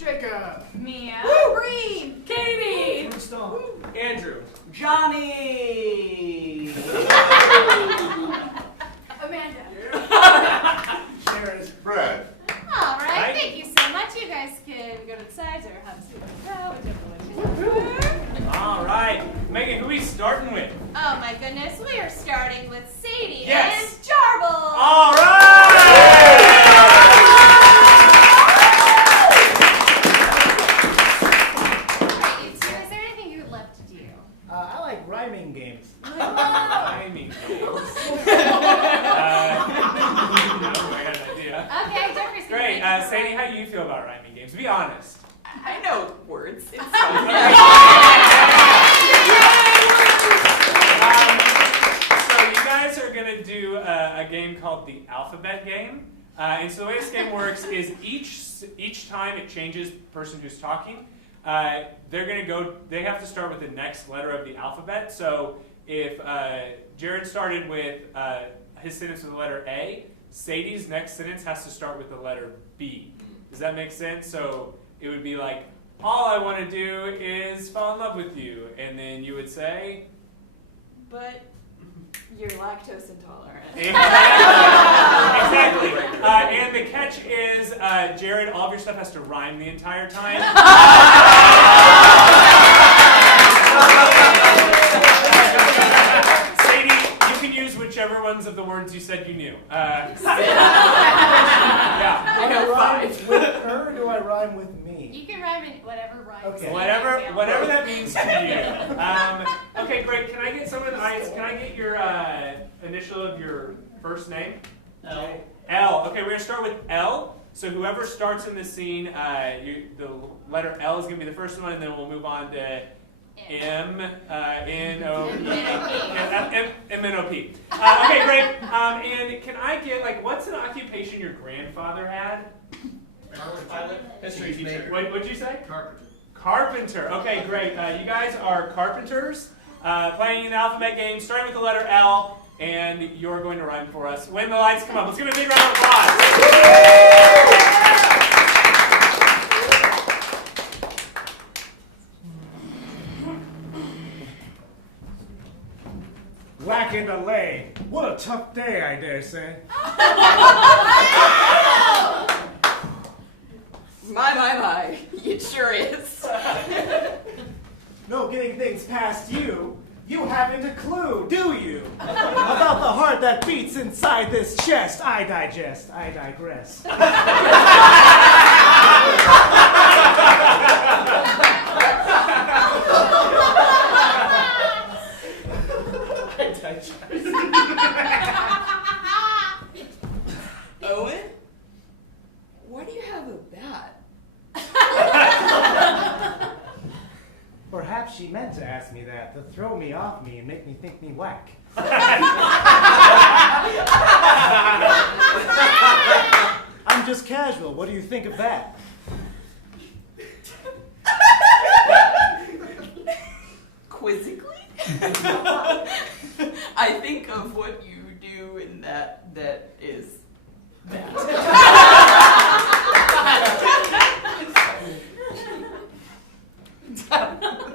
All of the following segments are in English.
Jacob. Mia. Bree. Katie. Stone. Andrew. Johnny! Amanda. Sharon. Fred. All right, Right. thank you so much. You guys can go to the sides or have a seat on the row, whichever one you prefer. All right. Megan, who are we starting with? Oh my goodness, we are starting with Sadie Yes. and Jarble. All right! Alright, you two, is there anything you would love to do? I like rhyming games. Timing games. No, I got an idea. Okay, Jeffrey's gonna Great. make Sadie, how do you feel about rhyming games? Be honest. I know words. It's fine. So you guys are going to do a game called the alphabet game. And so the way this game works is each time it changes the person who's talking, they're going to go, they have to start with the next letter of the alphabet. So if Jared started with his sentence with the letter A, Sadie's next sentence has to start with the letter B. Does that make sense? So it would be like, all I want to do is fall in love with you. And then you would say... But you're lactose intolerant. Exactly. And the catch is, Jared, all of your stuff has to rhyme the entire time. Sadie, you can use whichever ones of the words you said you knew. Yeah. I know Do I rhyme 5. with her or do I rhyme with me? You can rhyme in whatever rhymes. Okay. Whatever that means to you. Okay, great. Can I get someone? Can I get your initial of your first name? L. L. Okay, we're gonna start with L. So whoever starts in the scene, the letter L is gonna be the first one, and then we'll move on to M, N, O, M, N, O, P. Okay, great. And can I get what's an occupation your grandfather had? Pilot. History teacher. What'd you say? Carpenter. Carpenter. Okay, great. You guys are carpenters, playing the alphabet game, starting with the letter L, and you're going to rhyme for us when the lights come up. Let's give it a big round of applause. Whack and a lay. What a tough day, I dare say. My. It sure is. No getting things past you. You haven't a clue, do you? About the heart that beats inside this chest. I digest, I digress. Owen? Why do you have a bat? Perhaps she meant to ask me that, to throw me off me and make me think me whack. I'm just casual. What do you think of that? Quizzically? I think of what you do in that is that.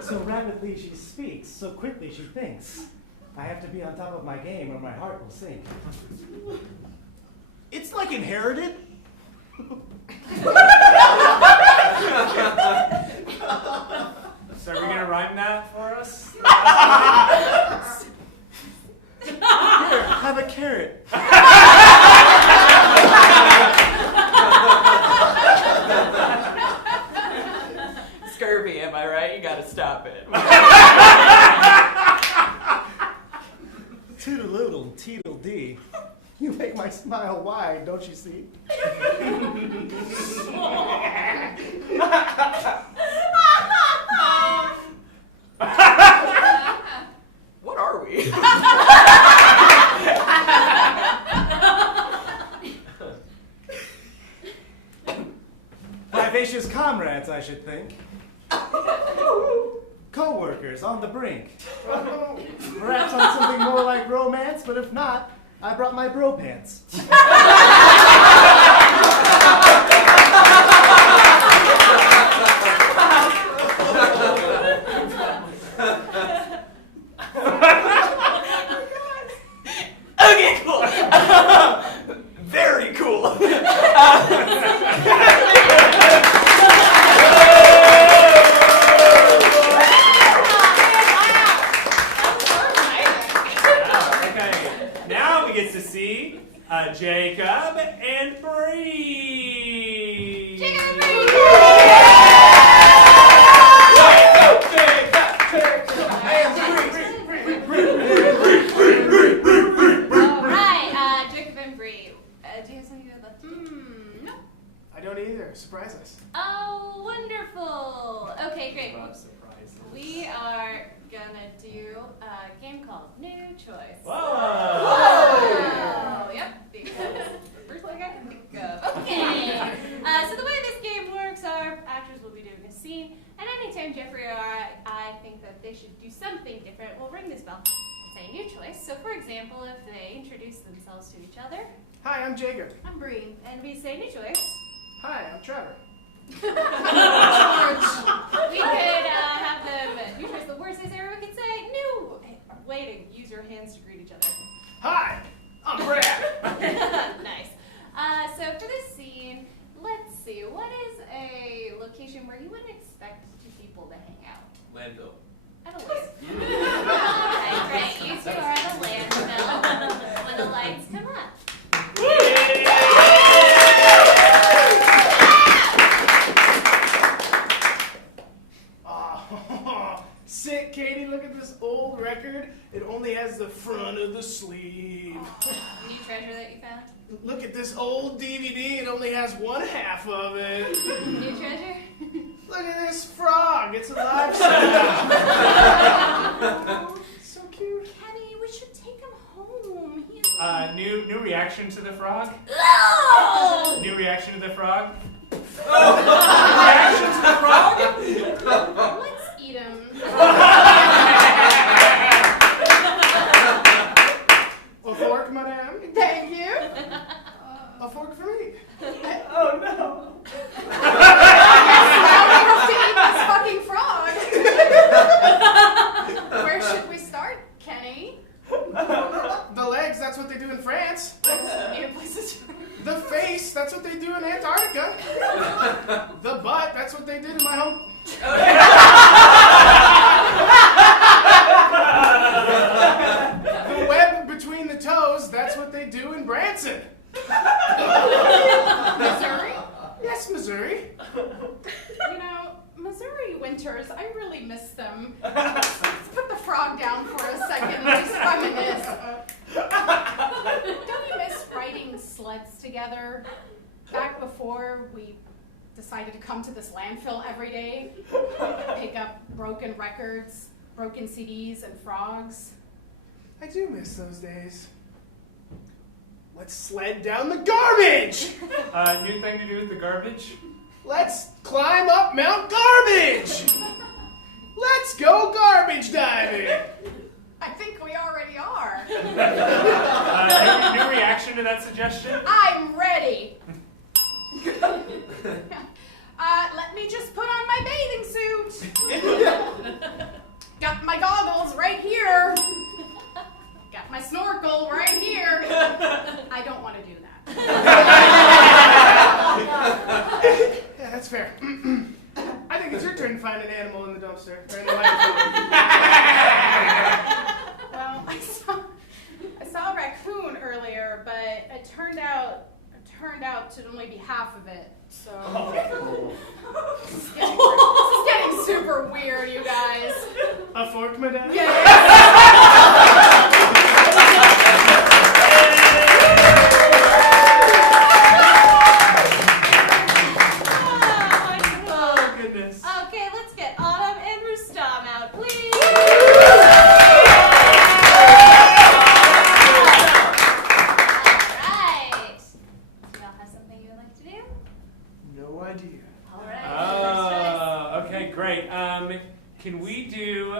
So rapidly she speaks, so quickly she thinks. I have to be on top of my game or my heart will sink. It's like inherited. So are we going to rhyme that for us? Here, have a carrot. Scurvy, am I right? You gotta stop it. Toodle-oodle, teedle-dee. You make my smile wide, don't you see? What are we? Vivacious comrades, I should think. Co-workers on the brink. Perhaps on something more like romance, but if not, I brought my bro pants. Okay, now we get to see Jacob and Bree. Jacob and Bree! Alright, Jacob and Bree. Do you have something you'd like to do? No. I don't either. Surprise us. Oh, wonderful. Okay, great. Love surprises. We are gonna do a game called New Choice. Whoa! Yep. Because first one I can think of. Okay. So the way this game works, our actors will be doing a scene, and anytime Jeffrey or I think that they should do something different, we'll ring this bell and say New Choice. So for example, if they introduce themselves to each other, Hi, I'm Jacob. I'm Bree, and we say New Choice. Hi, I'm Trevor. We could have them New Choice. The words they say, or we could say New. Way to use your hands to greet each other. Hi, I'm Brad. Nice. So for this scene, let's see. What is a location where you wouldn't expect two people to hang out? Landfill. At a land. Okay, great. You two are at a landfill when the lights come up. Oh, sick, Katie. Look at this old record. It only has the front of the sleeve. New treasure that you found? Look at this old DVD. It only has one half of it. New treasure? Look at this frog. It's alive. So cute. Kenny, we should take him home. He is... New reaction to the frog? No! New reaction to the frog? Reaction to the frog? Let's eat him. A fork, madame. Thank you. A fork for me. Oh no. Now we have to eat this fucking frog. Where should we start, Kenny? The legs, that's what they do in France. Need a place to start. The face, that's what they do in Antarctica. The butt, that's what they did in my home. The web between the toes, that's what they do in Branson. Missouri? Yes, Missouri. You know, Missouri winters, I really miss them. Let's put the frog down for a second and just reminisce. Don't you miss riding sleds together? Back before we decided to come to this landfill every day, pick up broken records, broken CDs, and frogs. I do miss those days. Let's sled down the garbage! New thing to do with the garbage? Let's climb up Mount Garbage! Let's go garbage diving! I think we already are. New reaction to that suggestion? I'm ready. Let me just put on my bathing suit. Got my goggles right here. Got my snorkel right here. I don't want to do that. Yeah, that's fair. I think it's your turn to find an animal in the dumpster. Or in the landfill. Well, I saw a raccoon earlier, but it turned out to only be half of it. So this is getting super weird, you guys. A fork, madame? Oh, goodness. Okay, let's get Autumn and Rustam out, please. Alright. Do y'all have something you would like to do? No idea. Alright. Oh, okay, great. Can we do,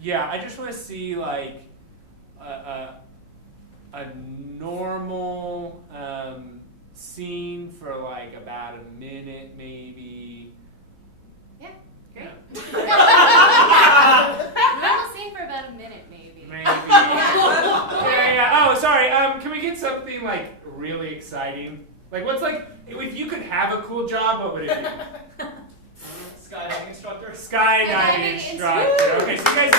yeah, I just want to see, like, a normal scene for, like, about a minute, maybe. Yeah, great. Yeah. Normal scene for about a minute, maybe. Maybe. Yeah. Oh, sorry. Can we get something, like, really exciting? Like, what's like, if you could have a cool job, what would it be? Skydiving instructor. Skydiving Skydiving instructor. Okay, so you guys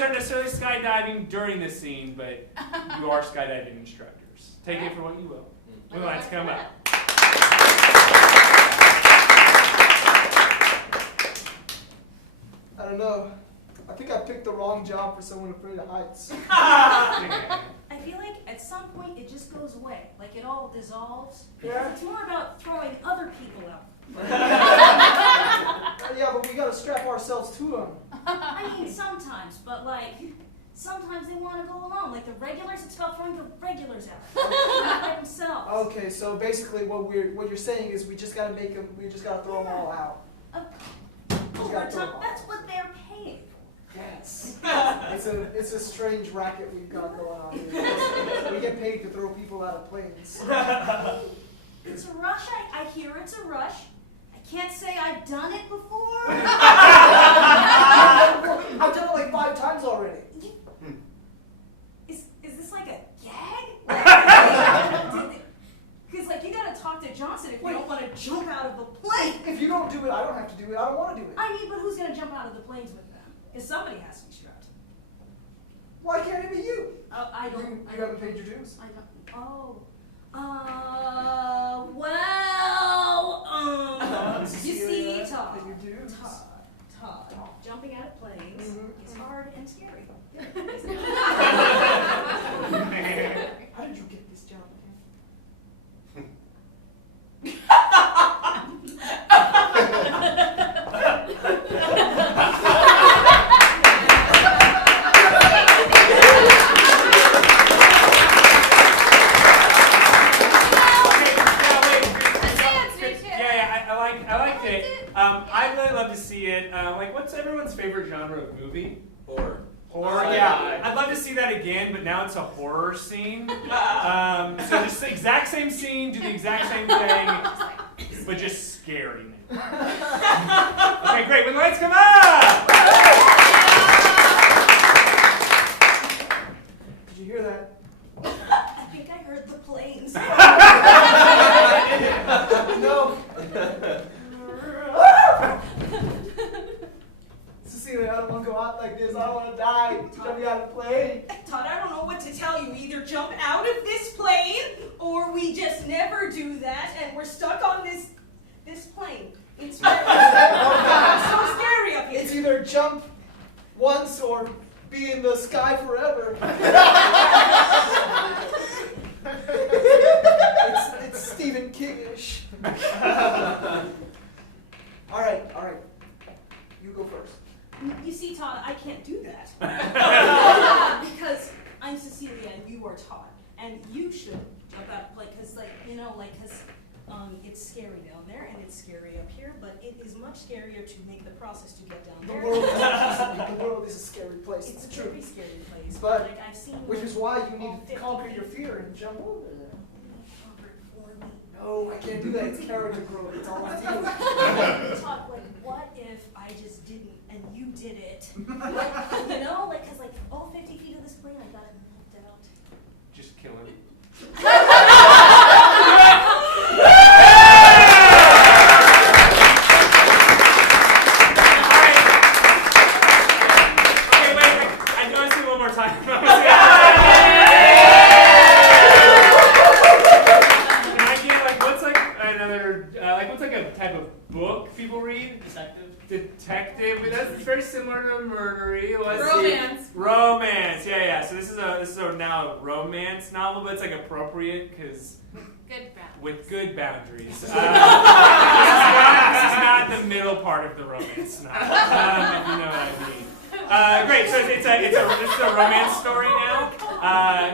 aren't necessarily skydiving during the scene, but you are skydiving instructors. Take it for what you will. When the lights come up. I don't know. I think I picked the wrong job for someone afraid of heights. I feel like at some point it just goes away. Like it all dissolves. Yeah. It's more about throwing other people out. Yeah, but we gotta strap ourselves to them. I mean, sometimes, but like, sometimes they want to go alone. Like the regulars, it's about throwing the regulars out. Not by themselves. Okay, so basically what you're saying is we just gotta make them, we just gotta throw them all out. That's what they're paying for. Yes. It's a strange racket we've got going on here. We get paid to throw people out of planes. It's a rush. I hear it's a rush. I can't say I've done it before. I've done it like 5 times already. Is this like a gag? Because like you gotta talk to Johnson if you don't want to jump out of the plane. If you don't do it, I don't have to do it. I don't want to do it. I mean, but who's gonna jump out of the planes with them? Because somebody has to be strapped. Why can't it be you? I don't. You haven't paid your dues. I don't. Oh. You see, Todd. Pay your dues. Todd, jumping out of planes is hard and scary. How did you get this job again? I'd really love to see it. Like, what's everyone's favorite genre of movie? Horror. Horror, yeah. I'd love to see that again, but now it's a horror scene. So just the exact same scene, do the exact same thing, but just scary. Okay, great. When the lights come up! Did you hear that? I think I heard the planes. No. Cecilia, I don't want to go out like this. I don't want to die. Jumping out of the plane. Todd, I don't know what to tell you. Either jump out of this plane, or we just never do that, and we're stuck on this plane. It's very so scary up here. It's either jump once or be in the sky forever. it's Stephen King-ish. All right. You go first. You see, Todd, I can't do that. Because I'm Cecilia and you are Todd. And you should jump out of plane, because, it's scary down there and it's scary up here, but it is much scarier to make the process to get down there. The world is a scary place. It's a very scary place. But like, I've seen which is why you need all to 50 conquer feet. your fear and jump over there. Conquer it for me. No, I can't do that. It's character growth. It's all I do. Todd, what if I just didn't and you did it? Because all 50 feet of this plane, I got it knocked out. Just kill him. Okay, wait. I want to see it one more time. What's like a type of book people read? Detective. That's very similar to murdery. Romance. Romance. Yeah. So this is now a romance novel, but it's like appropriate because Good balance. with good boundaries. This is not the middle part of the romance novel, if you know what I mean. Great. So this is a romance story now.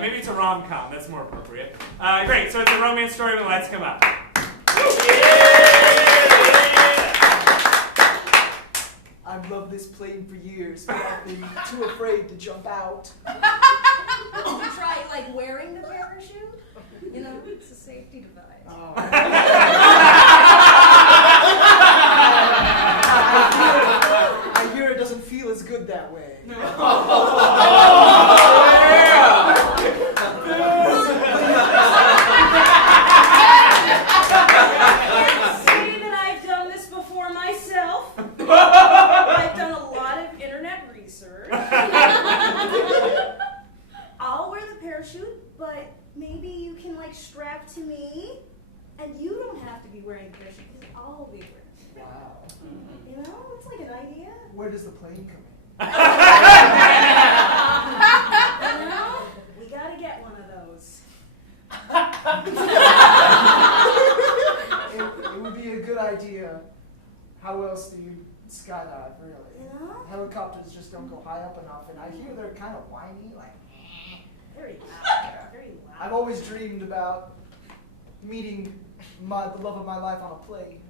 Maybe it's a rom-com. That's more appropriate. Great. So it's a romance story when the lights come up. I've loved this plane for years, but I've been too afraid to jump out. Did you try wearing the parachute? It's a safety device. Oh. I hear it doesn't feel as good that way. be wearing parachute because I'll be wearing. Wow. You know, it's like an idea. Where does the plane come in? You know, we gotta get one of those. It would be a good idea. How else do you skydive, really? You know? Helicopters just don't go high up enough, and I hear they're kind of whiny, like. Very loud. Very I've loud. always dreamed about meeting the love of my life on a plane.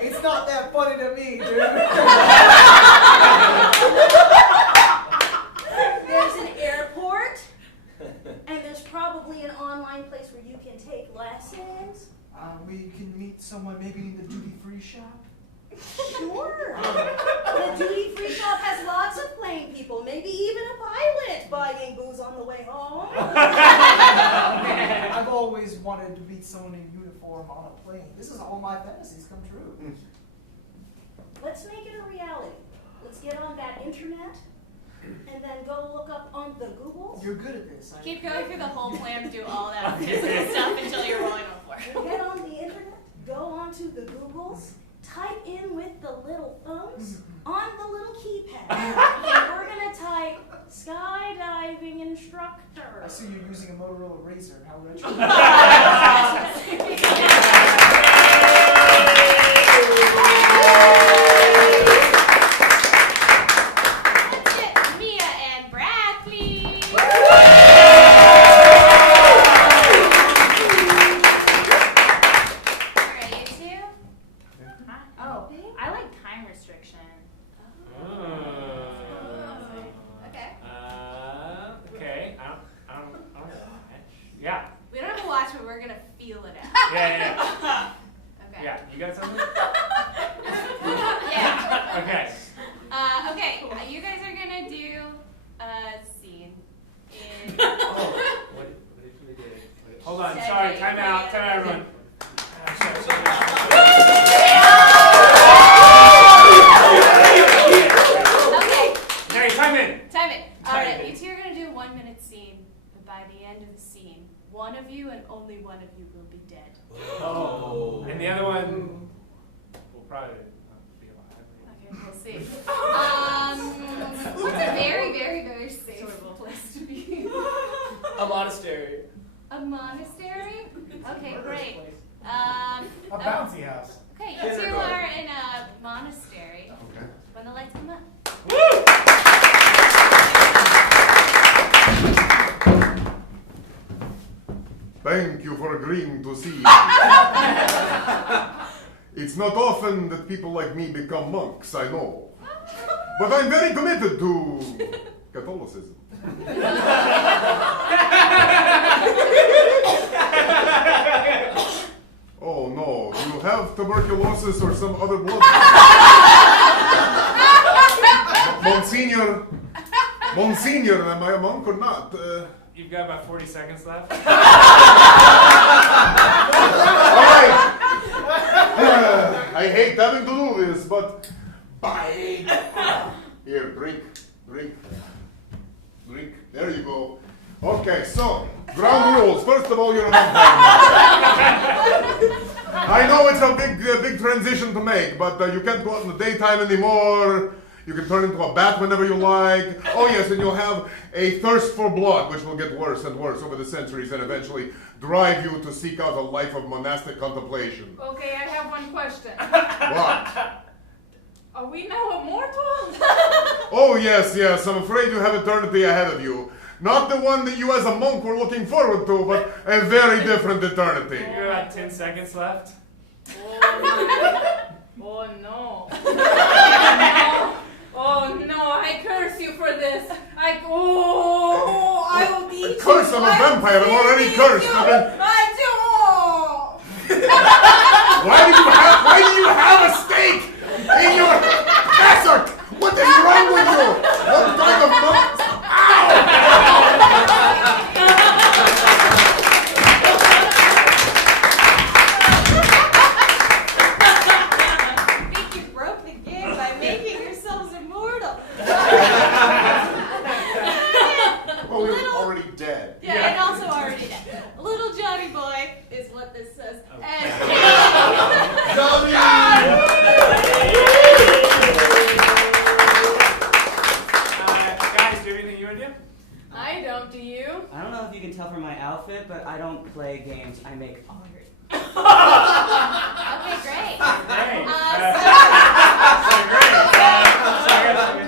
It's not that funny to me, dude. There's an airport, and there's probably an online place where you can take lessons. We can meet someone maybe in the duty-free shop. Sure. The duty-free shop has lots of plane people, maybe even a pilot buying booze on the way home. I've always wanted to meet someone in uniform on a plane. This is all my fantasies come true. Let's make it a reality. Let's get on that internet and then go look up on the Googles. You're good at this. Keep going through the whole plan, do all that physical stuff until you're rolling on the floor. Get on the internet, go onto the Googles, type in with the little thumbs on the little keypad. And we're gonna type skydiving instructor. I see you're using a Motorola Razr. How retro. That's it. Mia and Brad, please. Alright, you two? Oh, I like time restriction. Okay. Okay. I don't know. Yeah. We don't have to watch, but we're gonna feel it out. Yeah. Okay. Yeah. You got something? Yeah. Okay. Okay. You guys are gonna do a scene in. What did we do? Hold on. Sorry. Time out. Time out, everyone. Okay. Mary, time in. Time it. All Time right. it. You two are gonna do a 1 minute scene, but by the end of the scene, one of you and only one of you will be dead. Oh. And the other one will probably be alive. Okay, we'll see. What's a very, very, very safe place to be? A monastery. A monastery? Okay, great. A bouncy house. Okay, you two are in a monastery. Okay. When the lights come up. Thank you for agreeing to see me. It's not often that people like me become monks, I know. But I'm very committed to Catholicism. Oh no, do you have tuberculosis or some other blood? Monsignor, am I a monk or not? You've got about 40 seconds left. Alright. I hate having to do this, but bye. Here, drink. There you go. Okay, so ground rules. First of all, you're an umpire. I know it's a big transition to make, but you can't go out in the daytime anymore. You can turn into a bat whenever you like. Oh yes, and you'll have a thirst for blood, which will get worse and worse over the centuries and eventually drive you to seek out a life of monastic contemplation. Okay, I have one question. What? Are we now immortal? Oh yes, I'm afraid you have eternity ahead of you. Not the one that you as a monk were looking forward to, but a very different eternity. You've got about 10 seconds left. Oh no. Oh no, I curse you for this. I will eat you. Curse, I'm a vampire, I'm already cursed. I do. Why do you have a stake in your cassock? What is wrong with you? What kind of monk? I think you broke the game by making yourselves immortal. Well, we were already dead. Yeah, and also already know. Little Johnny Boy is what this says. And Johnny! Guys, do you have anything you want to do? I don't, do you? I don't know if you can tell from my outfit, but I don't play games. I make art. okay, great.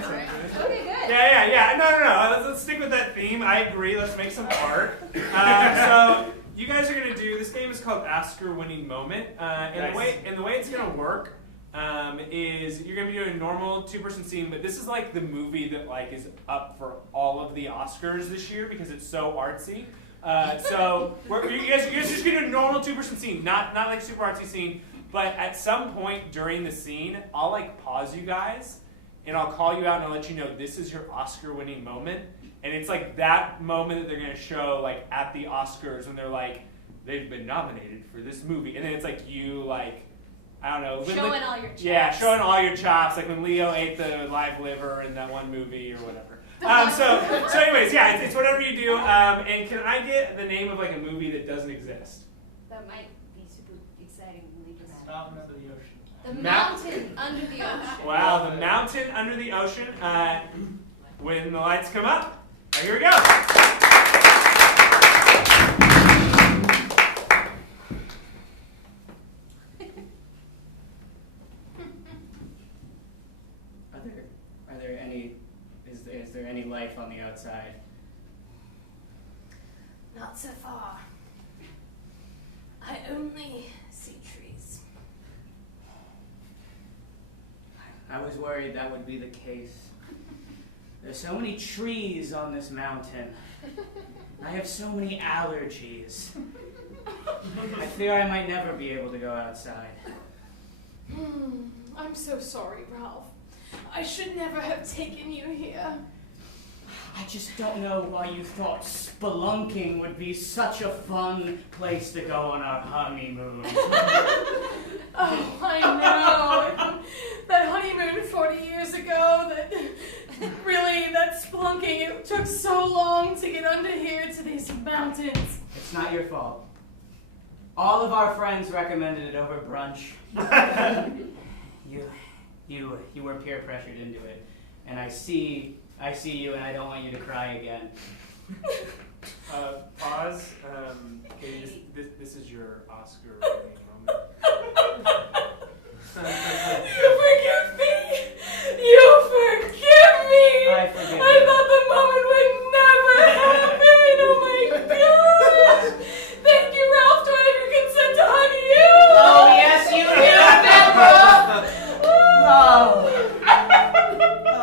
Great. Okay, good. Yeah. No. Let's stick with that theme. I agree. Let's make some art. So you guys are gonna do this game is called Oscar Winning Moment, and the way it's gonna work is you're gonna be doing a normal 2-person scene, but this is like the movie that like is up for all of the Oscars this year because it's so artsy. So you guys just gonna do a normal 2-person scene, not like a super artsy scene. But at some point during the scene, I'll like pause you guys, and I'll call you out and I'll let you know this is your Oscar-winning moment. And it's like that moment that they're gonna show like at the Oscars when they're like they've been nominated for this movie, and then it's like you like I don't know Showing all your chops. Yeah, showing all your chops, like when Leo ate the live liver in that one movie or whatever. So anyways, yeah, it's whatever you do. And can I get the name of like a movie that doesn't exist? That might be super exciting and really dramatic. Stop under the ocean. The mountain under the ocean. Wow, the mountain under the ocean. When the lights come up, here we go. Is there any life on the outside? Not so far. I only see trees. I was worried that would be the case. There's so many trees on this mountain. I have so many allergies. I fear I might never be able to go outside. I'm so sorry, Ralph. I should never have taken you here. I just don't know why you thought spelunking would be such a fun place to go on our honeymoon. Oh, I know. That honeymoon 40 years ago, that spelunking, it took so long to get under here to these mountains. It's not your fault. All of our friends recommended it over brunch. You were peer pressured into it. And I see you, and I don't want you to cry again. Pause. Can you just, this is your Oscar winning moment. You forgive me! You forgive me! I forgive you. I thought the moment would never happen! Oh my gosh! Thank you, Ralph! Do I have your consent to hug you? Oh, yes, you do, Deborah!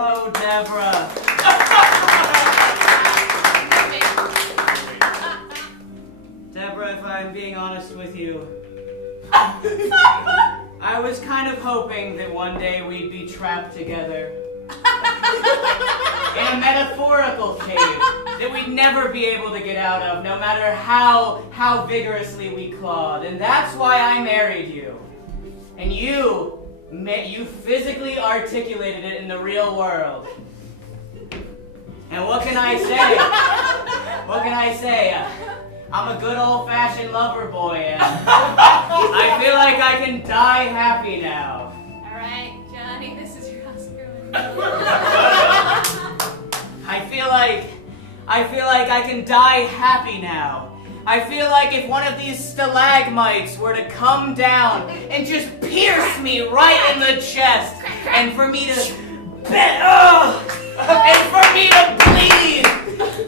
Oh, Deborah. Deborah, if I'm being honest with you, I was kind of hoping that one day we'd be trapped together in a metaphorical cave that we'd never be able to get out of, no matter how vigorously we clawed. And that's why I married you. And you physically articulated it in the real world. And what can I say? What can I say? I'm a good old-fashioned lover boy, and I feel like I can die happy now. All right, Johnny, this is your Oscar. I feel like I can die happy now. I feel like if one of these stalagmites were to come down and just pierce me right in the chest, and for me to bleed,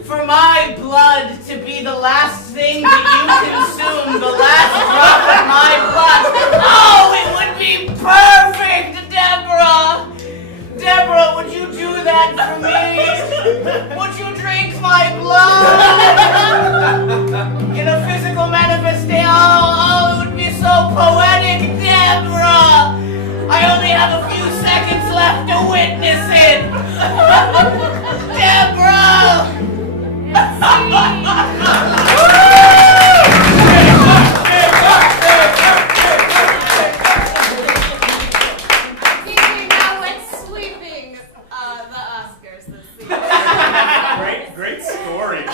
for my blood to be the last thing that you consume, the last drop of my blood. Oh, it would be perfect, Deborah! Deborah, would you do that for me? Would you drink my blood? In a physical manifestation, oh, it would be so poetic, Deborah! I only have a few seconds left to witness it! Deborah! Now it's sweeping the Oscars this season. Great story.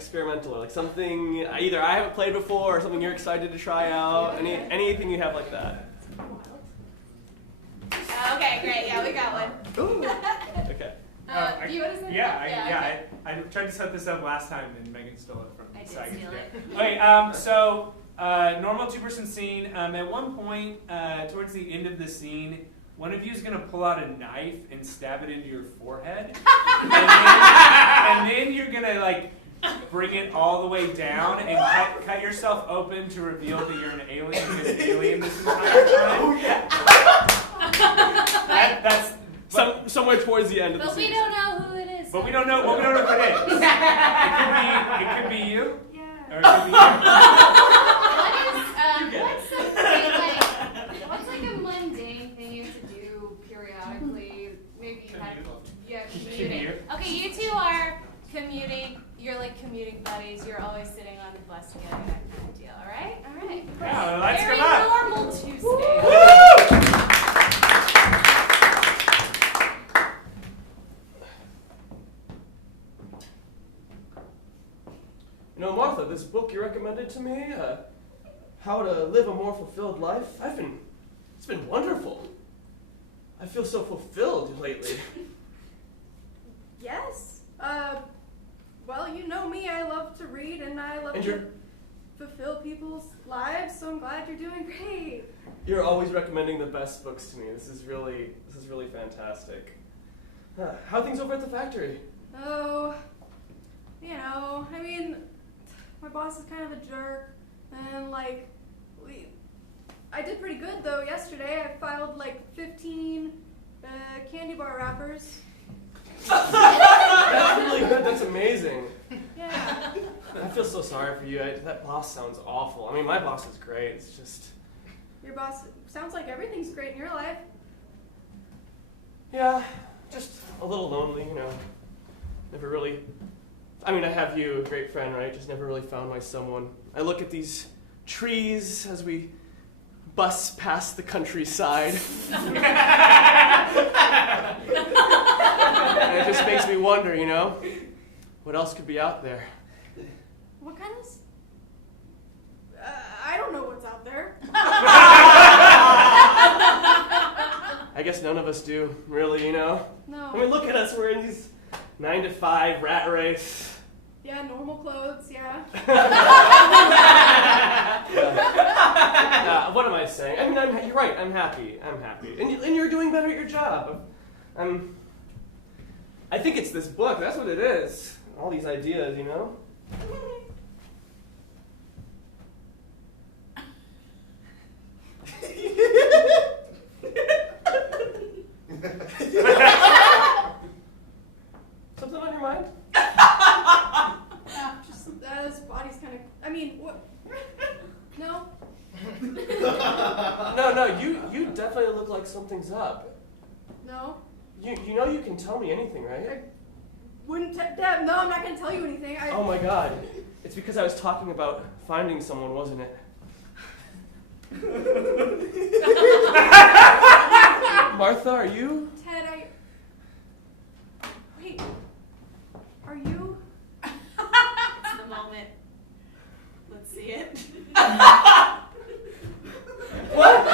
experimental, like something either I haven't played before or something you're excited to try out. Anything you have like that. Okay, great. Yeah, we got one. Okay. Do you want to say Yeah, I tried to set this up last time and Megan stole it from I did Sagan. steal it. Okay, so normal 2-person scene. At one point, towards the end of the scene, one of you is going to pull out a knife and stab it into your forehead. and then you're going to like bring it all the way down and cut yourself open to reveal that you're an alien who's been an alien this entire time. Oh yeah. That's Somewhere towards the end of the But we season. don't know who it is. But we don't know who it is. It could be you. Yeah. Or it could be you. What's something like, what's like a mundane thing you have to do periodically? Maybe you had, commuting. Okay, you two are commuting. You're like commuting buddies. You're always sitting on the bus together, that kind of deal. All right? All right. Yeah, let's Very come up. normal Tuesday. You know, Martha, this book you recommended to me, How to Live a More Fulfilled Life, it's been wonderful. I feel so fulfilled lately. Yes. Well, you know me. I love to read and I love And to fulfill people's lives. So I'm glad you're doing great. You're always recommending the best books to me. This is really fantastic. How are things over at the factory? Oh, you know, I mean, my boss is kind of a jerk, and like, I did pretty good though yesterday. I filed like 15 candy bar wrappers. That's really good. That's amazing. Yeah. I feel so sorry for you. That boss sounds awful. I mean, my boss is great. It's just... Your boss sounds like everything's great in your life. Yeah, just a little lonely, you know. Never really... I mean, I have you, a great friend, right? Just never really found my someone. I look at these trees as we bus past the countryside. And it just makes me wonder, you know, what else could be out there? What kind of... I don't know what's out there. I guess none of us do, really, you know? No. I mean, look at us. We're in these 9-to-5 rat race. Yeah, normal clothes, yeah. What am I saying? I mean, you're right. I'm happy. And you're doing better at your job. I think it's this book. That's what it is. All these ideas, you know? Something on your mind? Just, his body's kind of... I mean, what... No? No, you definitely look like something's up. No? You know you can tell me anything, right? Wouldn't... Dad, no, I'm not going to tell you anything. Oh my god. It's because I was talking about finding someone, wasn't it? Martha, are you? Ted, Wait. Are you? It's the moment. Let's see it. What?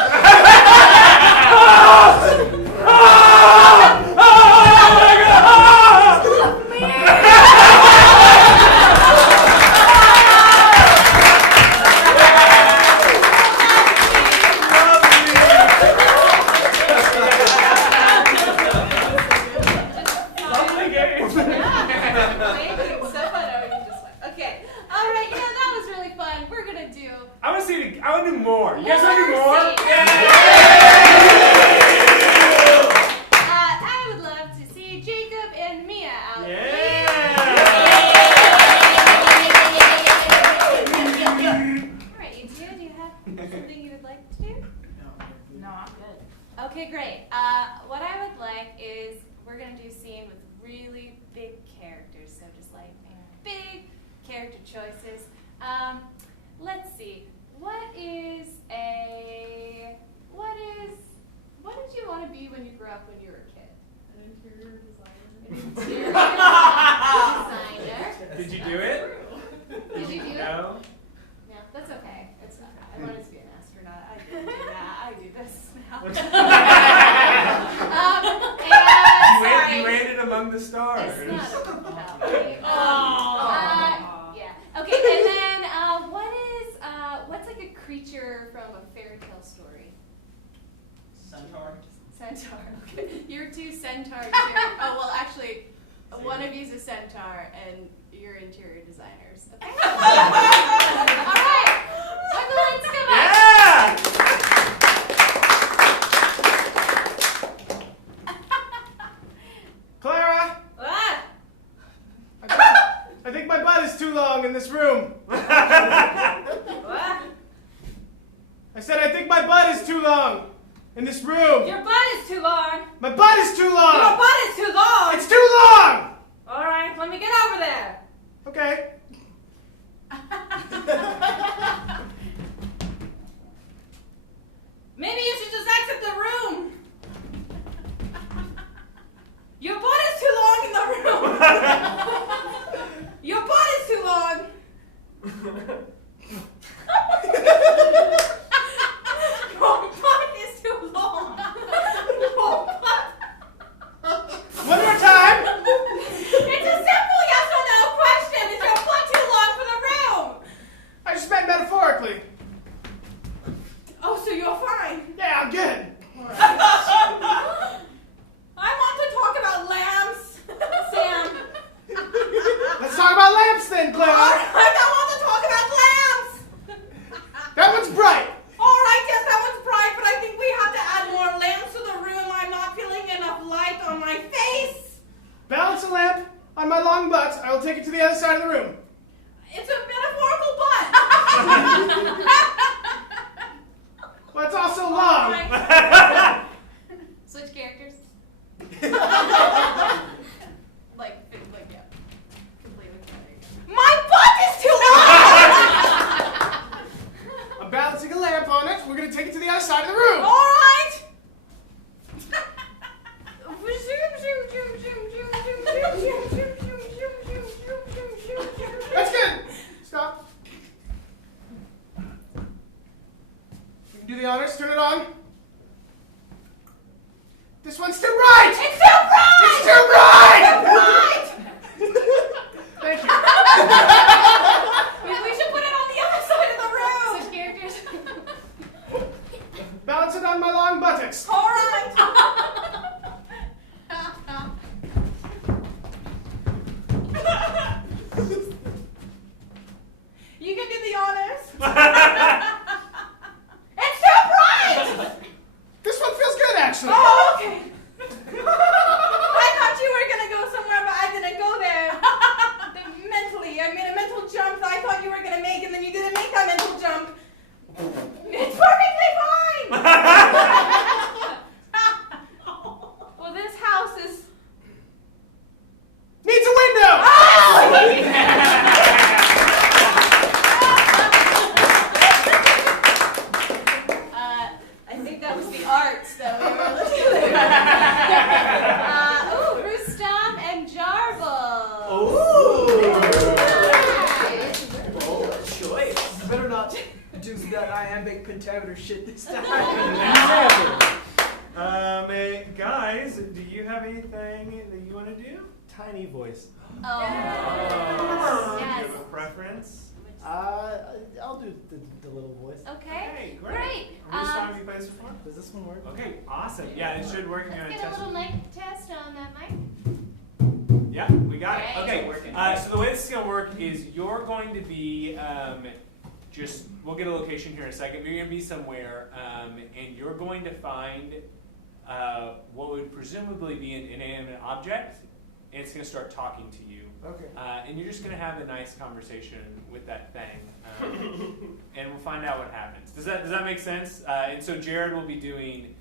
Okay. All right. Yeah, that was really fun. We're gonna do. I want to do more. You guys want to do more? I would love to see Jacob and Mia out. Yeah. All right, you two, do you have something you would like to do? No, I'm good. Okay, great. What I would like is we're gonna do a scene with really big characters, so just like big character choices. Let's see. What did you want to be when you grew up when you were a kid? An interior designer. An interior designer. Did you do it? Did you do it? No? No, that's okay. It's not. I wanted to be an astronaut. I didn't do that. I do this now. You landed among the stars. It's not about me. Yeah. Okay, and then what's like a creature from a fairy tale story? Centaur. Centaur. Okay. You're two centaurs. Oh well, actually, one of you's a centaur, and you're interior designers. Okay. All right. Let's come on. Yeah! Clara, Ah! I think my butt is too long in this room. What? I said I think my butt is too long in this room. Your butt is too long. My butt is too long. Your butt is too long. It's too long. All right, let me get over there. Okay. Maybe you should just exit the room. Your butt is too long in the room. Your butt is too long. Your butt is too long. Your butt. One more time. It's a simple yes or no question. Is your butt too long for the room? I just meant metaphorically. Oh, so you're fine. Yeah, I'm good. I want to talk about lambs, Sam. Let's talk about lamps then, All Clara. right, I want to talk about lambs. That one's bright. All right, yes, that one's bright, but I think we have to add more lamps to the room. I'm not feeling enough light on my face. Balance a lamp on my long butt. I will take it to the other side of the room. It's a metaphorical butt. Well, it's also All long. right. Switch characters. like yeah. Completely. My butt is too long. I'm balancing a lamp on it. We're going to take it to the other side of the room. All right. That's good. Stop. You can do the honors. Turn it on. This one's too bright. It's too bright. It's too bright. Right. Thank you. We should put it on the other side of the room. Switch characters. Balance it on my long buttocks. All right. You can do the honors. It's too bright. This one feels good, actually. Oh, okay. I thought you were gonna go somewhere, but I didn't go there. Mentally, I made a mental jump that I thought you were gonna make, and then you didn't make that mental jump. It's perfectly fine. Well, this house is. Needs a window. I think that was the arts that we were looking at. Ooh, Rustam and Jarble. Bold choice. You better not do that iambic pentameter shit this time. Guys, do you have anything that you want to do? Tiny voice. Oh. Do Yes. you have a preference? I'll do the little voice. Okay. Hey, great. Great. Have you played this before? Does this one work? Okay, awesome. Yeah, it should work. You're Let's gonna get a test little it. mic test on that mic. Yeah, we got it. Great. Okay. Working. So the way this is gonna work is you're going to be we'll get a location here in a second. You're gonna be somewhere, and you're going to find what would presumably be an inanimate object, and it's gonna start talking to you. Okay. And you're just gonna have a nice conversation with that thing, and we'll find out what happens. Does that make sense? And so Jared will be doing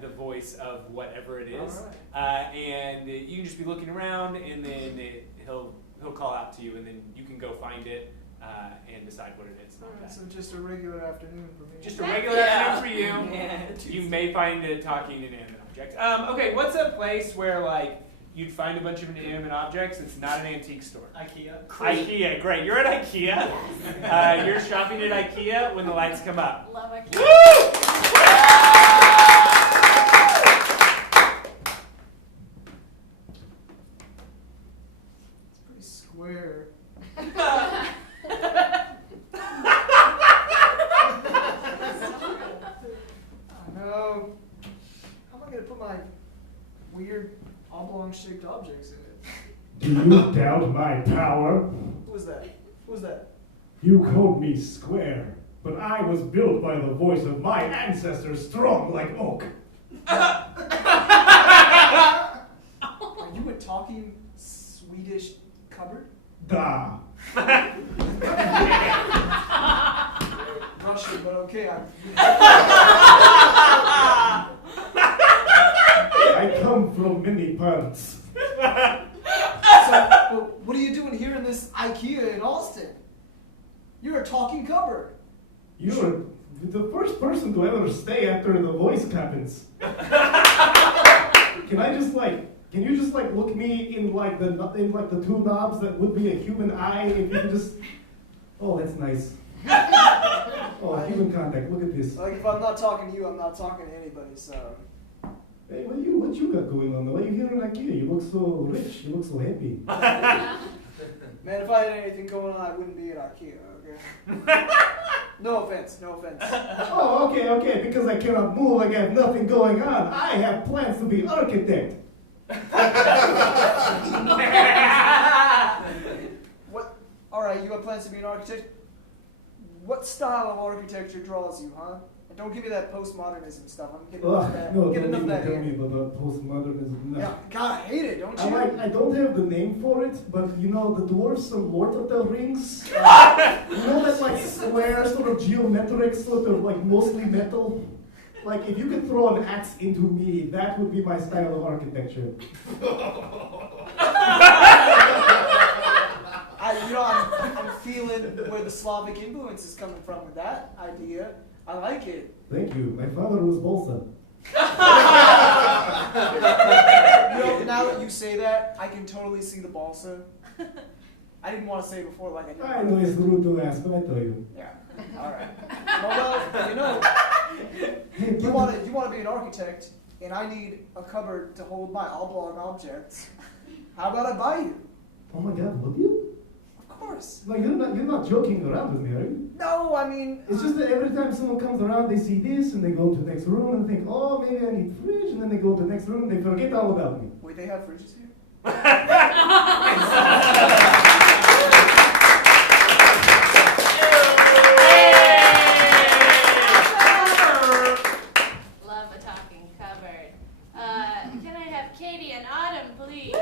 the voice of whatever it is, and you can just be looking around, and then he'll call out to you, and then you can go find it and decide what it is. Alright, so just a regular afternoon for me. Just a regular afternoon for you. You may find a talking inanimate object. Okay, what's a place where like you'd find a bunch of inanimate objects. It's not an antique store. IKEA. IKEA, great. You're at IKEA. You're shopping at IKEA when the lights come up. Love IKEA. Woo! It's pretty square. No. How am I gonna put my weird oblong-shaped objects in it? Do you doubt my power? Who was that? Who was that? You called me square, but I was built by the voice of my ancestors, strong like oak. Are you a talking Swedish cupboard? Da. Russian, but okay. I come from many parts. So, well, what are you doing here in this IKEA in Austin? You're a talking cupboard. You're the first person to ever stay after the voice happens. Can you just look me in the two knobs that would be a human eye if you can just. Oh, that's nice. Oh, human contact. Look at this. Like, if I'm not talking to you, I'm not talking to anybody, so. Hey, what you got going on? Why are you here in IKEA? You look so rich. You look so happy. Man, if I had anything going on, I wouldn't be at IKEA, okay? No offense, no offense. Oh, okay. Because I cannot move, I have nothing going on. I have plans to be architect. What? Alright, you have plans to be an architect? What style of architecture draws you, huh? And don't give me that postmodernism stuff. I'm getting enough of that. No, Getting don't enough of even that tell here. me about postmodernism. No. Yeah, God, I hate it, don't you? I don't have the name for it, but you know the dwarfs from Lord of the Rings? You know that square sort of geometric sort of mostly metal? Like if you could throw an axe into me, that would be my style of architecture. I'm feeling where the Slavic influence is coming from with that idea. I like it. Thank you. My father was Bolsa. Now that you say that, I can totally see the balsa. I didn't want to say it before like I did. I know it's rude to ask, but I tell you. Yeah. All right. Well, you want to be an architect, and I need a cupboard to hold my oblong objects. How about I buy you? Oh my God, would you? Of course. Like you're not joking around with me, are you? No, I mean. It's just that every time someone comes around, they see this, and they go to the next room and think, oh, maybe I need a fridge, and then they go to the next room and they forget all about me. Wait, they have fridges here? Love a talking cupboard. Can I have Katie and Autumn, please?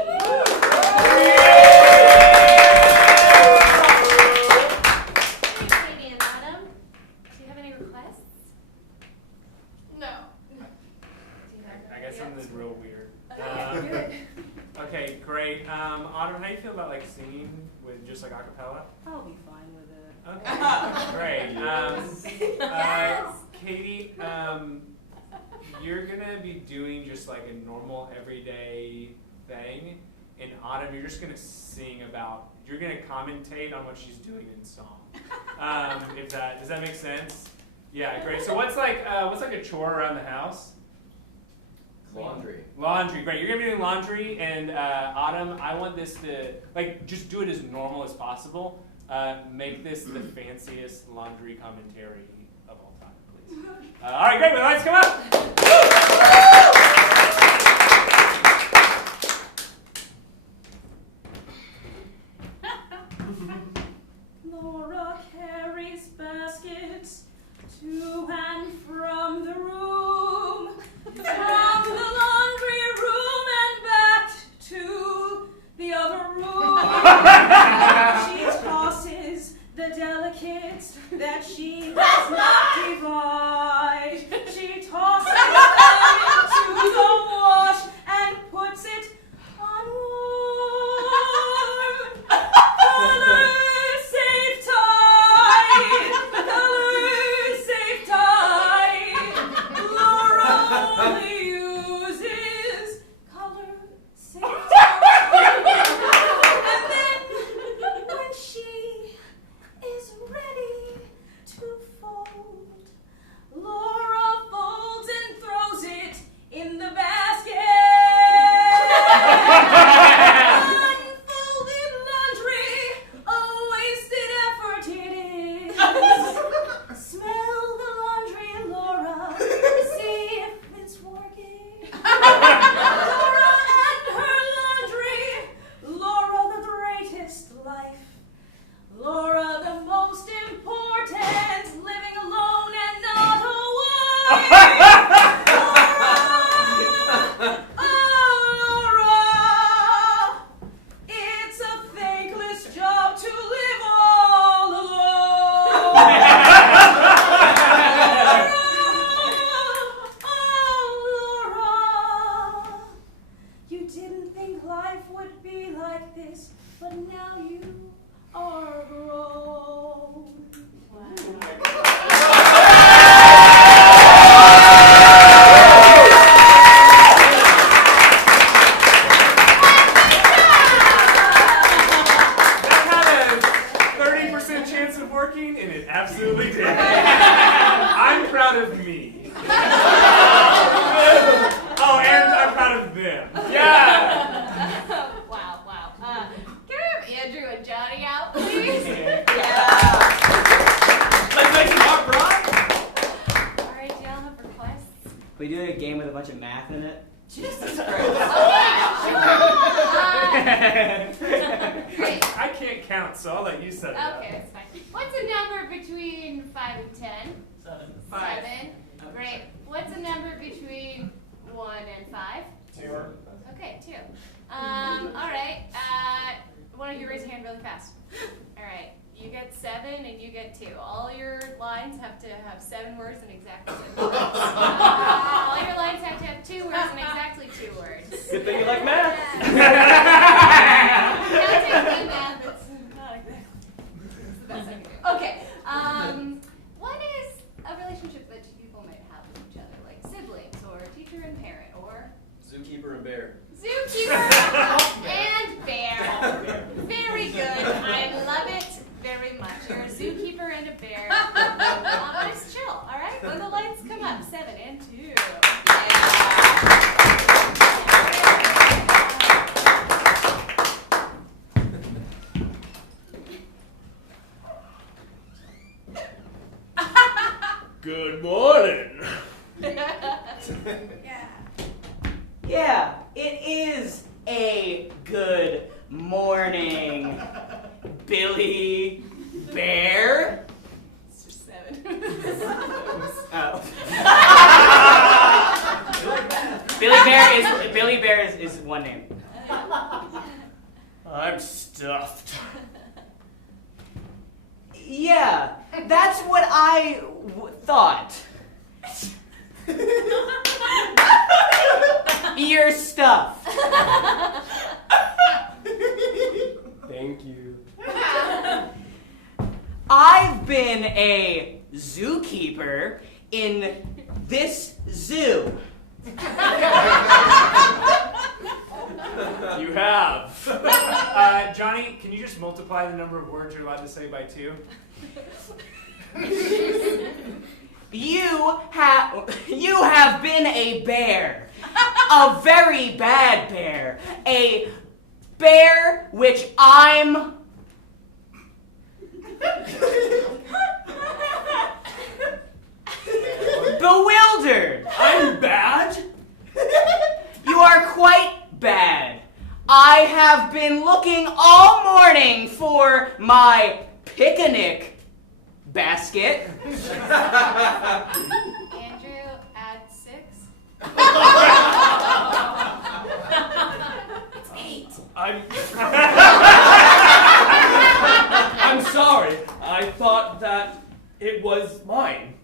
Katie and Autumn, do you have any requests? No. I got something real weird. Good. Okay, great. Autumn, how do you feel about singing with just a cappella? I'll be fine with it. Okay, great. Yes. Katie, you're gonna be doing just a normal everyday thing. In Autumn, you're just gonna sing about. You're gonna commentate on what she's doing in song. Does that make sense? Yeah, great. So what's a chore around the house? Laundry. Laundry, great. You're gonna be doing laundry, and Autumn, I want this to just do it as normal as possible. Make this the fanciest laundry commentary of all time, please. All right, great. The lights come up. Laura carries baskets to and from the room, from the laundry room and back to the other room. She tosses the delicates that she does not divide. She tosses them into the wash and puts it on warm. Colors save time. Colors save time. Laura only uses color save time. a chance of working, and it absolutely did. I'm proud of me. Oh, and I'm proud of them. Yeah. Wow. Can we have Andrew and Johnny out, please? Let's make some art, bro. All right, do y'all have requests? We do a game with a bunch of math in it. Jesus Christ. Great. I can't count, so I'll let you set it up. Okay, that's fine. What's a number between 5 and 10? 7. 7. Great. What's a number between 1 and 5? 2. Okay, 2. All right. Why don't you raise your hand really fast? All right. You get 7 and you get 2. All your lines have to have 7 words and exactly 7 words. All your lines have to have 2 words and exactly 2 words. Good thing you like math. Counting math, it's not exactly. It's the best I can do. Okay. What is a relationship that two people might have with each other, like siblings or teacher and parent, or Zookeeper and bear. zookeeper and bear? Very good. I love it very much. You're a zookeeper and a bear. But it's chill, all right? When the lights come up, 7 and 2. Good morning. Yeah, it is a good morning, Billy Bear. It's just 7. Oh. Billy Bear is one name. I'm stuffed. Yeah, that's what I thought. Your stuff. Thank you. I've been a zookeeper in this zoo. You have. Johnny, can you just multiply the number of words you're allowed to say by 2? You have been a bear. A very bad bear. A bear which I'm bewildered. I'm bad? You are quite bad. I have been looking all morning for my picnic basket. Andrew, add 6. It's 8. I'm sorry. I thought that it was mine.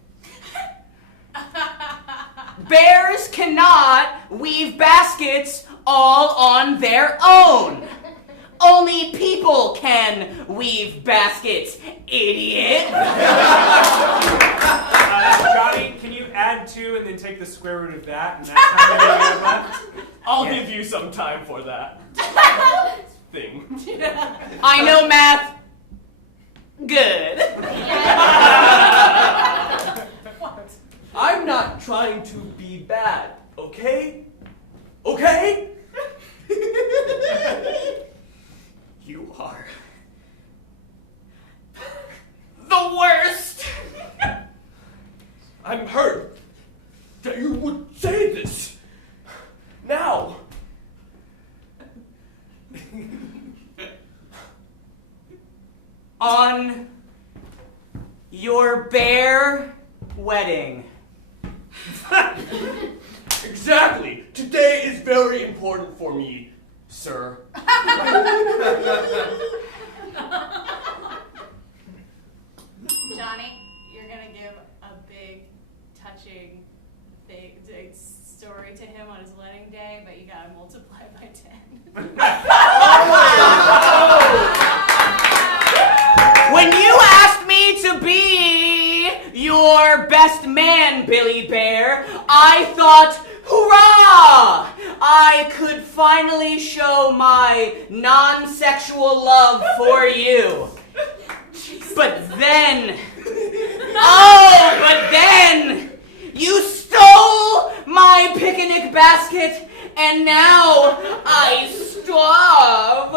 Bears cannot weave baskets all on their own. Only people can weave baskets, idiot. Johnny, can you add 2 and then take the square root of that? And that's how many you have left? I'll give you some time for that thing. I know math. Good. I'm not trying to be bad, okay? Okay? You are The worst. I'm hurt that you would say this. Now. On your bear wedding. Exactly. Today is very important for me, sir. Johnny, you're gonna give a big, touching, big story to him on his wedding day, but you gotta multiply by 10. When you asked me to be your best man, Billy Bear, I thought, hurrah! I could finally show my non-sexual love for you. But then, but then, you stole my picnic basket, and now I starve.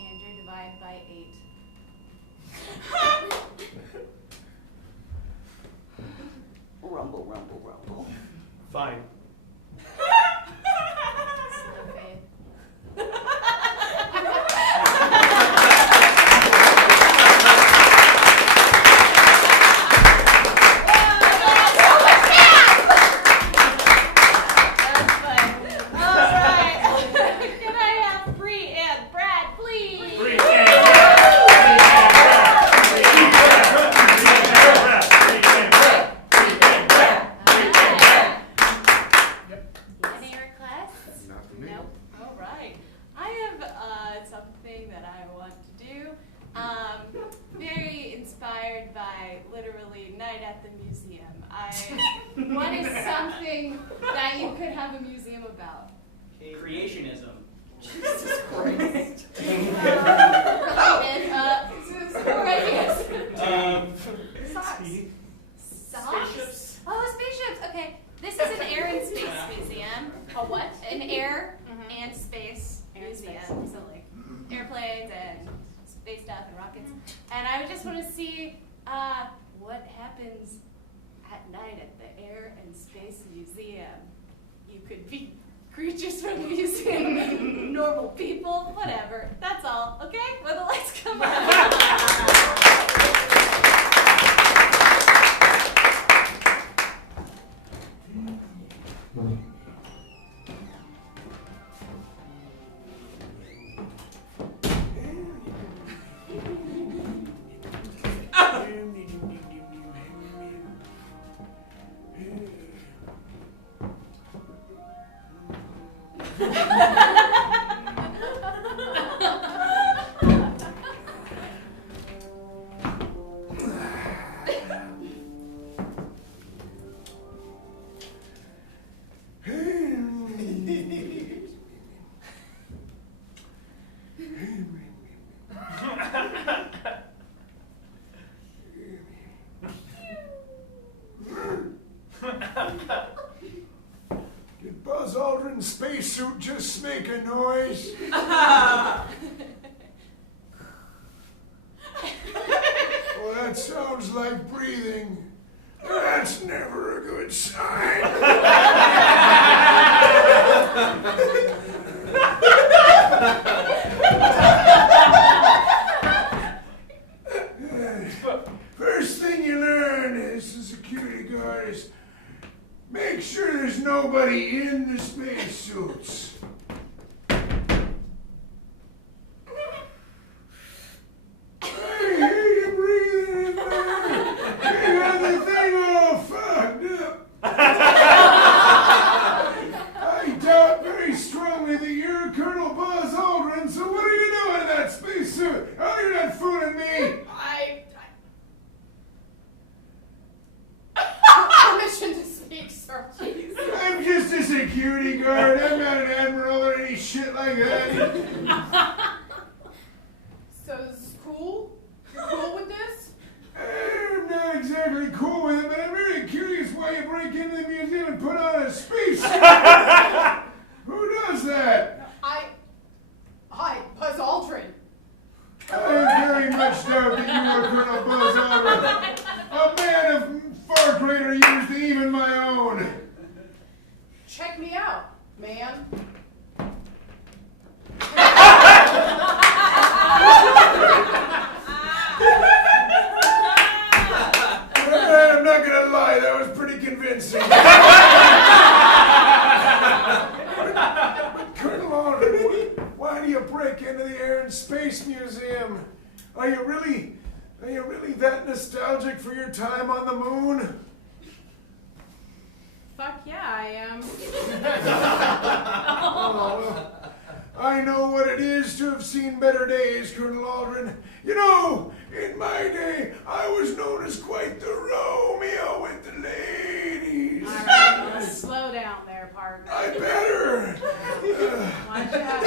Andrew, divide by 8. Rumble, rumble, rumble. Fine. Slow fade. That's fun. All right. Can I have Bree and Brad, please? Bree and Brad. Any requests? Not for me. Nope. All right. I have something that I want to do. Very inspired by literally Night at the Museum. What is something that you could have a museum about? Creationism. Jesus Christ. Related. Ideas. Socks. Spaceships. Oh, spaceships. Okay. This is an air and space museum. A what? An air and space museum. So like airplanes and space stuff and rockets. And I would just want to see what happens at night at the Air and Space Museum. You could be creatures from the museum, normal people, whatever. That's all. Okay? When the lights come on. Did Buzz Aldrin's spacesuit just make a noise? Well, that sounds like breathing. That's never a good sign. First thing you learn as a security guard is make sure there's nobody in the spacesuits. I hear you breathing in there. You got the thing all fucked up. I doubt very strongly that you're Colonel Buzz Aldrin, so what are you doing in that spacesuit? Oh, you're not fooling me. Permission to speak, sir. Jeez. I'm just a security guard. I'm not an admiral or any shit like that. So this is cool? You're cool with this? I'm not exactly cool with it, but I'm very curious why you break into the museum and put on a spacesuit. Who does that? Hi, Buzz Aldrin. I very much doubt that you are Colonel Buzz Aldrin, a man of far greater years than even my own. Check me out, man. I'm not gonna lie, that was pretty convincing. But Colonel Aldrin, why do you break into the Air and Space Museum? Are you really that nostalgic for your time on the moon? Fuck yeah, I am. Oh, I know what it is to have seen better days, Colonel Aldrin. You know, in my day, I was known as quite the Romeo with the ladies. All right, well, slow down there, partner. I better. Why don't you have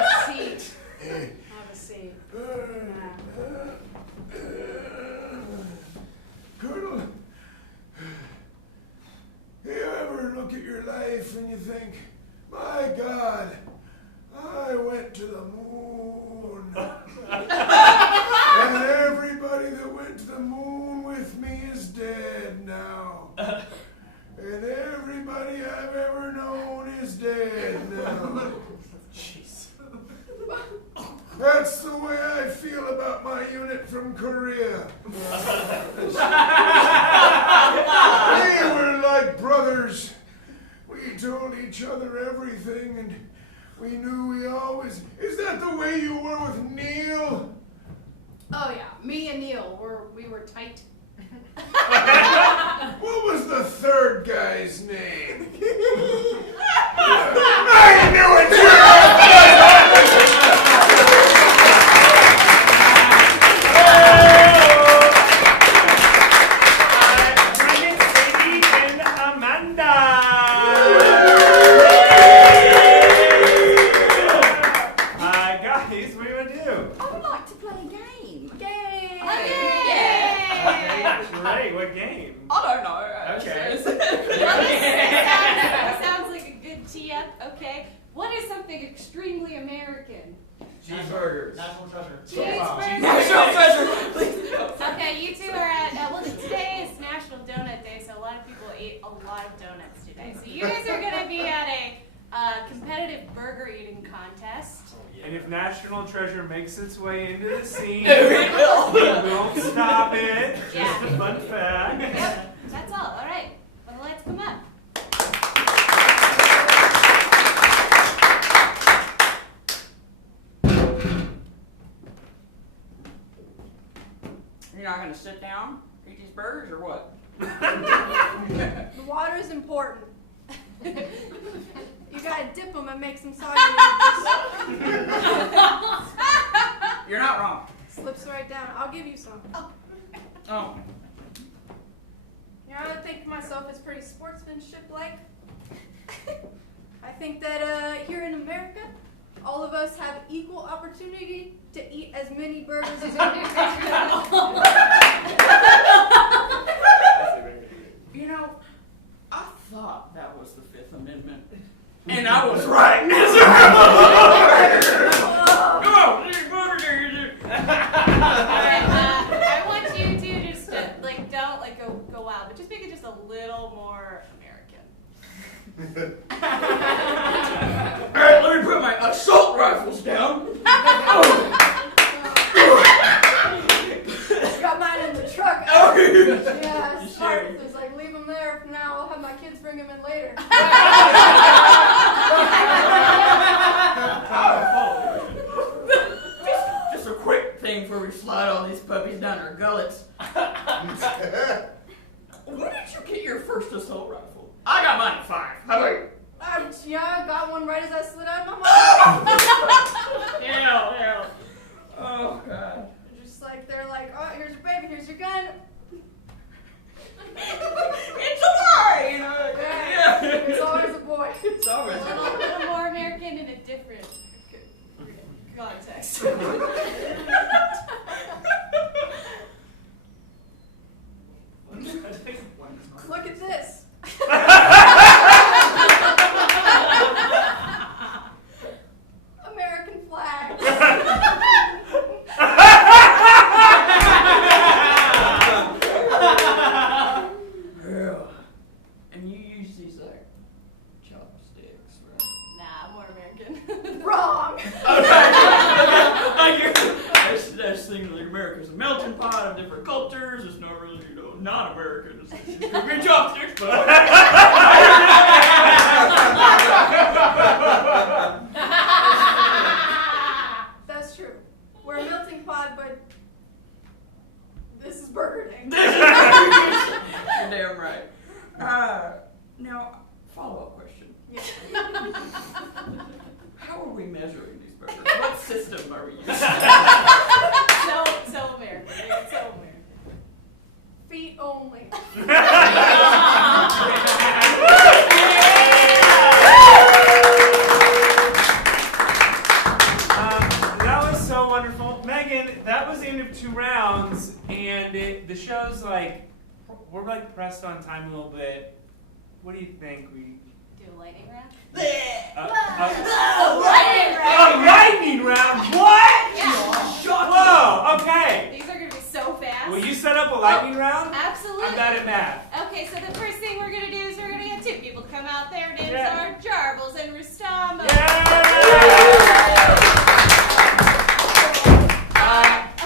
a seat? Have a seat. Have a seat. and you think, my God, I went to the moon. And everybody that went to the moon with me is dead now. And everybody I've ever known is dead now. Jeez. That's the way I feel about my unit from Korea. We were like brothers. We told each other everything, and we knew we always... Is that the way you were with Neil? Oh yeah, me and Neil, we were tight. What was the third guy's name? I knew it, Sadie and Amanda. Guys, what do you want to do? I would like to play a game. Game. Great, what game? I don't know. Okay. Sounds like a good tee up. Okay. What is something extremely American? Cheeseburgers. National treasure. Cheeseburger. National treasure. Okay, you two are at, well, today is National Donut Day, so a lot of people ate a lot of donuts today. So you guys are going to be at a competitive burger eating contest. And if National Treasure makes its way into the scene, It will. we won't stop it. Just Yeah. a fun fact. Yep, that's all. All right. Well, the lights come up. You're not gonna sit down, eat these burgers, or what? The water is important. You gotta dip them and make some soggy. You're not wrong. Slips right down. I'll give you some. Oh. You know, I think myself as pretty sportsmanship-like. I think that here in America, all of us have equal opportunity to eat as many burgers as we can. You know, I thought that was the Fifth Amendment. And I was right. Come on, I want you to just don't go wild, but just make it just a little more American. Alright, let me put my assault rifles down. Got mine in the truck. Oh, Yeah, you smart. sure? It's like, leave them there for now. I'll have my kids bring them in later. Just a quick thing before we slide all these puppies down our gullets. When did you get your first assault rifle? I got mine at 5. How about you? Yeah, I got one right as I slid out of my mouth. Yeah. Oh, God. Just like, they're like, oh, here's your baby, here's your gun. It's a lie, you know. Yeah, it's always a boy. It's always A little more American in a different context. Look at this. American flag. Yeah. And you use these like chopsticks, right? Nah, more American. Wrong. That's thing like America's a melting pot of different cultures. It's not really, not American. It's could be chopsticks, but That's true. We're a melting pot, but this is Burger Day. you're damn right. Now, follow-up question. Yeah. How are we measuring these burgers? What system are we using? so American. Right? So American. Feet only. That was so wonderful. Megan, that was the end of 2 rounds, and the show's like, we're like pressed on time a little bit. What do you think? Do do a lightning round? A lightning round? What? Yeah. Whoa, okay. These are gonna be so fast. Will you set up a lightning round? Absolutely. I'm bad at math. Okay, so the first thing we're gonna do is we're gonna get two people to come out. Their names Yeah. are Jarbles and Rustamo.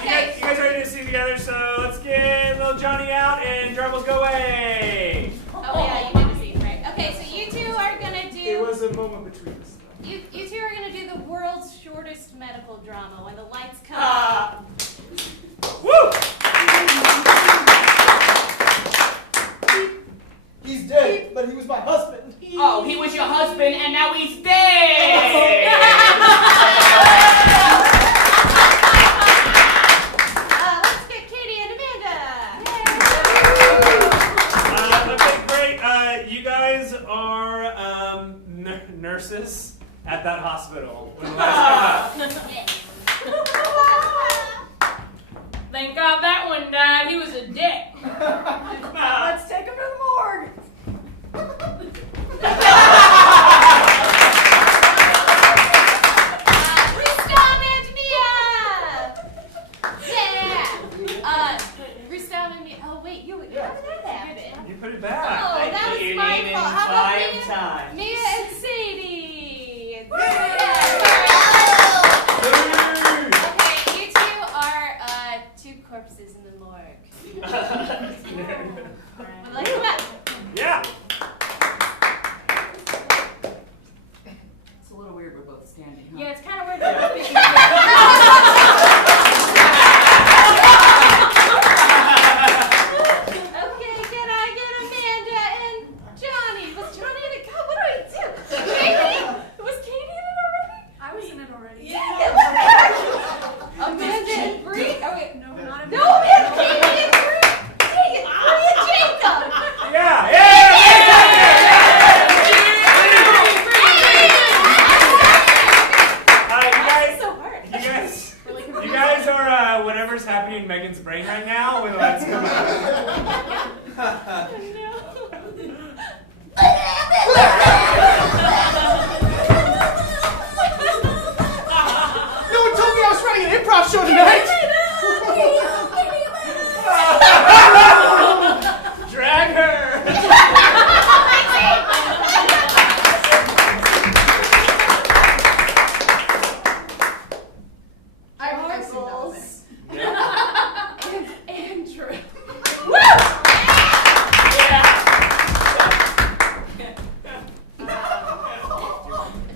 You guys ready to sing together? So let's get little Johnny out and Jarbles go away. Oh yeah, you did a scene, right? Okay, so you two are gonna do. It was a moment between us. You two are gonna do the world's shortest medical drama when the lights come. Woo! He's dead, but he was my husband. Oh, he was your husband and now he's dead! Let's get Katie and Amanda. Okay, great. You guys are nurses at that hospital. When the lights come up. Thank God that one died. He was a dick. Let's take him to the morgue. Rustam and Mia. Yeah. Rustam and Mia. Oh wait, you haven't had that. You put it back. Oh, I that put was your my name in fault. How about 5 Mia? times. Mia and Sadie. Okay, you two are two corpses in the morgue. Would like to come out. Yeah. It's a little weird we're both standing, huh? Yeah, it's kind of weird. Okay, can I get Amanda and Johnny? Was Johnny in it? God, what do I do? Katie? Was Katie in it already? I was in it already. Yeah. Amanda and Bree? Oh wait, No, not no, man, Katie and Bree. Dang it, Bree and Jacob. You guys are whatever's happening in Megan's brain right now when the lights come out. No one told me I was running an improv show tonight! Drag her! Jarbles and Andrew.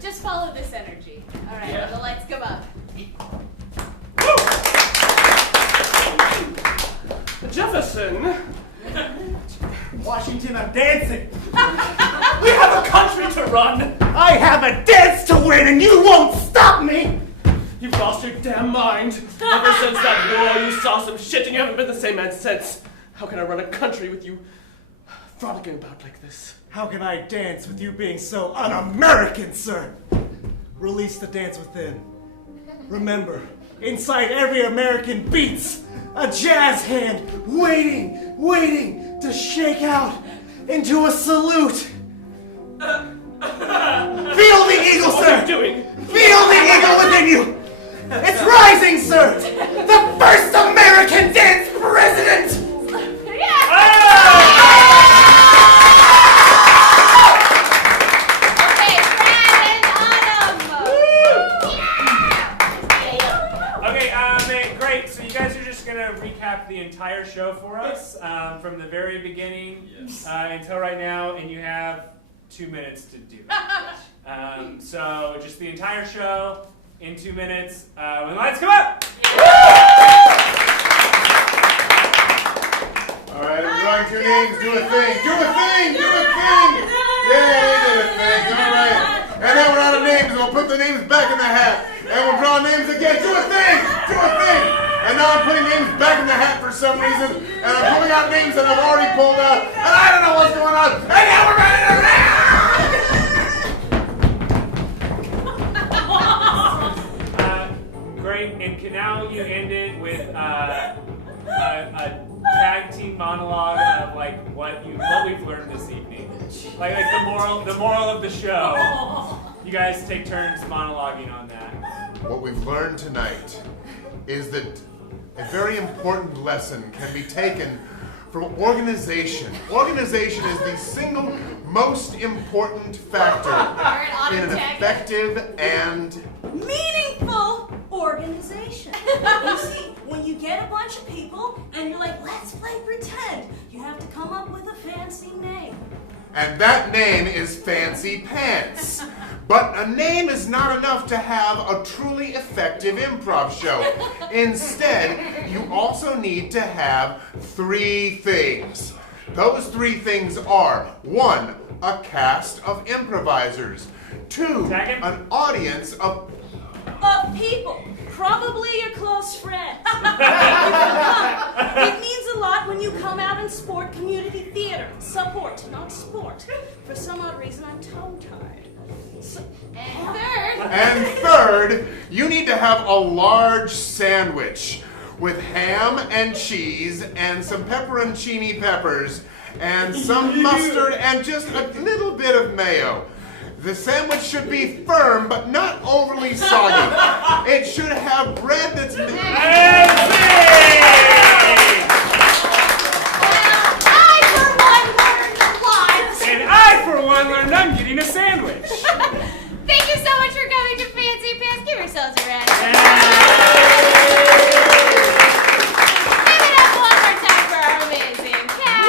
Just follow this energy. All right, when the lights come up. Jefferson! Washington, I'm dancing. We have a country to run! I have a dance to win, and you won't stop me. You've lost your damn mind. Ever since that war, you saw some shit and you haven't been the same man since. How can I run a country with you frolicking about like this? How can I dance with you being so un-American, sir? Release the dance within. Remember, inside every American beats a jazz hand waiting to shake out into a salute. Feel the eagle, What sir! are you doing? Feel the eagle within you! It's rising, sir! The first American dance president! Okay, Brad and Autumn. Okay, great. So you guys are just gonna recap the entire show for us from the very beginning until right now, and you have 2 minutes to do it. So just the entire show in 2 minutes. When the lights come up. All right, I'm drawing two names. Do a thing. Do a thing. Do a thing. Yeah, they did a thing. All right. And then we're out of names. We'll put the names back in the hat. And we'll draw names again. Do a thing. Do a thing. And now I'm putting names back in the hat for some reason. And I'm pulling out names that I've already pulled out. And I don't know what's going on. And now we're running around. Great. And now you ended with a tag team monologue of like what we've learned this evening. Like the moral of the show. You guys take turns monologuing on that. What we've learned tonight is that a very important lesson can be taken from organization. Organization is the single most important factor in an effective and meaningful organization. You see, when you get a bunch of people and you're like, let's play pretend, you have to come up with a fancy name. And that name is Fancy Pants. But a name is not enough to have a truly effective improv show. Instead, you also need to have 3 things. Those 3 things are 1, a cast of improvisers. 2, an audience of people, probably your close friends. It means a lot when you come out and support community theater. Support, not sport. For some odd reason, I'm tongue-tied. And third, you need to have a large sandwich with ham and cheese and some pepperoncini peppers and some mustard and just a little bit of mayo. The sandwich should be firm but not overly soggy. It should have bread that's... And I, for one, learned I'm getting a sandwich. Thank you so much for coming to Fancy Pants. Give yourselves a round. Give it up one more time for our amazing cast.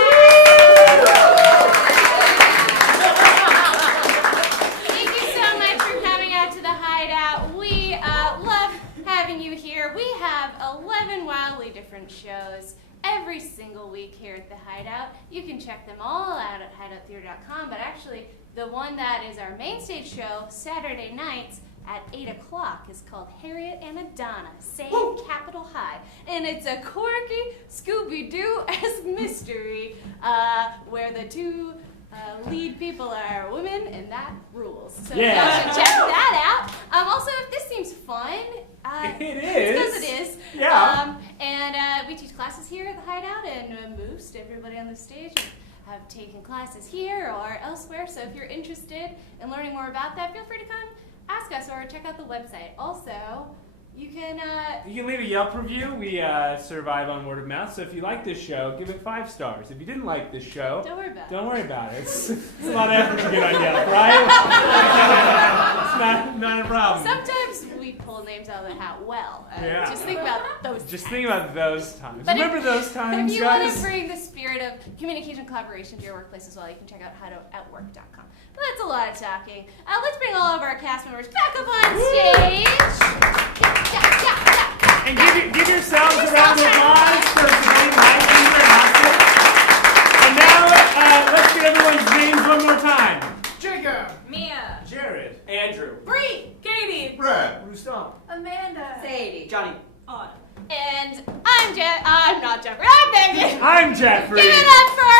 Thank you so much for coming out to the Hideout. We love having you here. We have 11 wildly different shows every single week here at the Hideout. You can check them all out at hideouttheater.com, but actually the one that is our main stage show Saturday nights at 8 o'clock is called Harriet and Adonna, Save Capitol High. And it's a quirky Scooby-Doo-esque mystery where the 2 lead people are women, and that rules. So you should check that out. Also, if this seems fun, it is. Because it is. Yeah. And we teach classes here at the Hideout, and most everybody on the stage have taken classes here or elsewhere. So if you're interested in learning more about that, feel free to come ask us or check out the website. Also, you can leave a Yelp review. We survive on word of mouth. So if you like this show, give it 5 stars. If you didn't like this show, don't worry about it. It's a lot of effort to get on Yelp, right? It's not a problem. Sometimes we pull names out of the hat. Well, just think about those. Think about those times. But Remember those times, if you guys? want to bring the spirit of communication and collaboration to your workplace as well, you can check out hideoutwork.com. But that's a lot of talking. Let's bring all of our cast members back up on stage. And give yourselves a round of applause for today's live interaction. And now, let's get everyone's names one more time. Jacob, Mia, Jared, Andrew, Bree, Katie, Brad, Rustam, Amanda, Sadie, Johnny, Autumn. And I'm not Jeffrey. I'm Megan. I'm Jeffrey. Give it up for